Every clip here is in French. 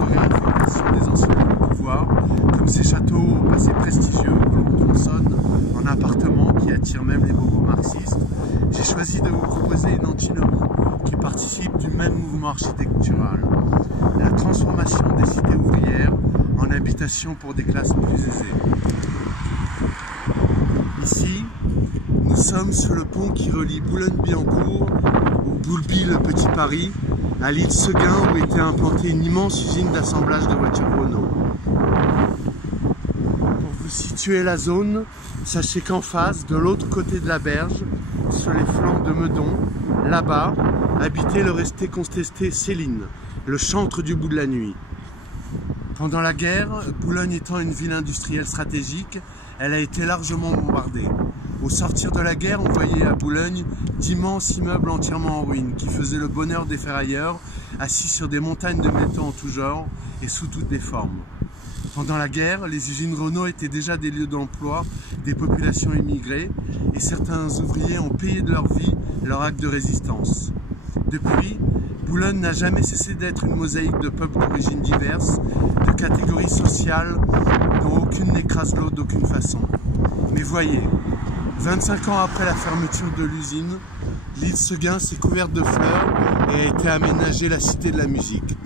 de réaffectation des anciens pouvoirs, comme ces châteaux au passé prestigieux que l'on tronçonne en appartements qui attirent même les bobos marxistes, j'ai choisi de vous proposer une antinomie qui participe du même mouvement architectural, la transformation des cités ouvrières en habitations pour des classes plus aisées. Ici, nous sommes sur le pont qui relie Boulogne-Billancourt ou Boulby-le-Petit Paris à l'île Seguin où était implantée une immense usine d'assemblage de voitures Renault. Pour vous situer la zone, sachez qu'en face, de l'autre côté de la berge, sur les flancs de Meudon, là-bas, habitait le resté contesté Céline, le chantre du bout de la nuit. Pendant la guerre, Boulogne étant une ville industrielle stratégique, elle a été largement bombardée. Au sortir de la guerre, on voyait à Boulogne d'immenses immeubles entièrement en ruine qui faisaient le bonheur des ferrailleurs, assis sur des montagnes de béton en tout genre et sous toutes les formes. Pendant la guerre, les usines Renault étaient déjà des lieux d'emploi des populations immigrées et certains ouvriers ont payé de leur vie leur acte de résistance. Depuis, Boulogne n'a jamais cessé d'être une mosaïque de peuples d'origines diverses, de catégories sociales dont aucune n'écrase l'autre d'aucune façon. Mais voyez, 25 ans après la fermeture de l'usine, l'île Seguin s'est couverte de fleurs et a été aménagée la cité de la musique.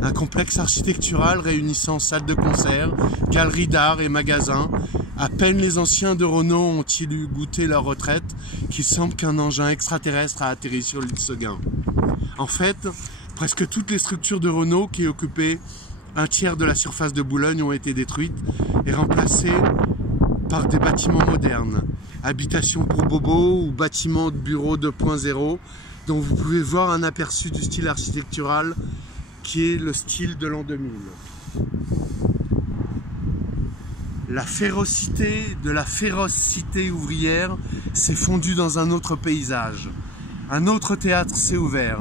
Un complexe architectural réunissant salles de concert, galeries d'art et magasins. À peine les anciens de Renault ont-ils eu goûté leur retraite qu'il semble qu'un engin extraterrestre a atterri sur l'île Seguin. En fait, presque toutes les structures de Renault qui occupaient un tiers de la surface de Boulogne ont été détruites et remplacées par des bâtiments modernes, habitations pour bobos ou bâtiments de bureaux 2.0 dont vous pouvez voir un aperçu du style architectural qui est le style de l'an 2000. La férocité de la féroce cité ouvrière s'est fondue dans un autre paysage. Un autre théâtre s'est ouvert.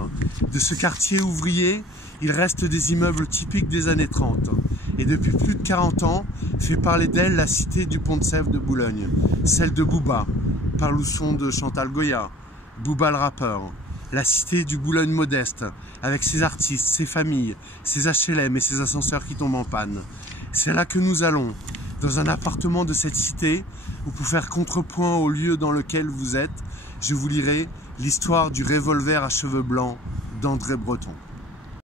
De ce quartier ouvrier, il reste des immeubles typiques des années 30. Et depuis plus de 40 ans, fait parler d'elle la cité du Pont de Sèvres de Boulogne, celle de Booba, par le son de Chantal Goya, Booba le rappeur. La cité du Boulogne modeste, avec ses artistes, ses familles, ses HLM et ses ascenseurs qui tombent en panne. C'est là que nous allons, dans un appartement de cette cité, où pour faire contrepoint au lieu dans lequel vous êtes, je vous lirai l'histoire du revolver à cheveux blancs d'André Breton.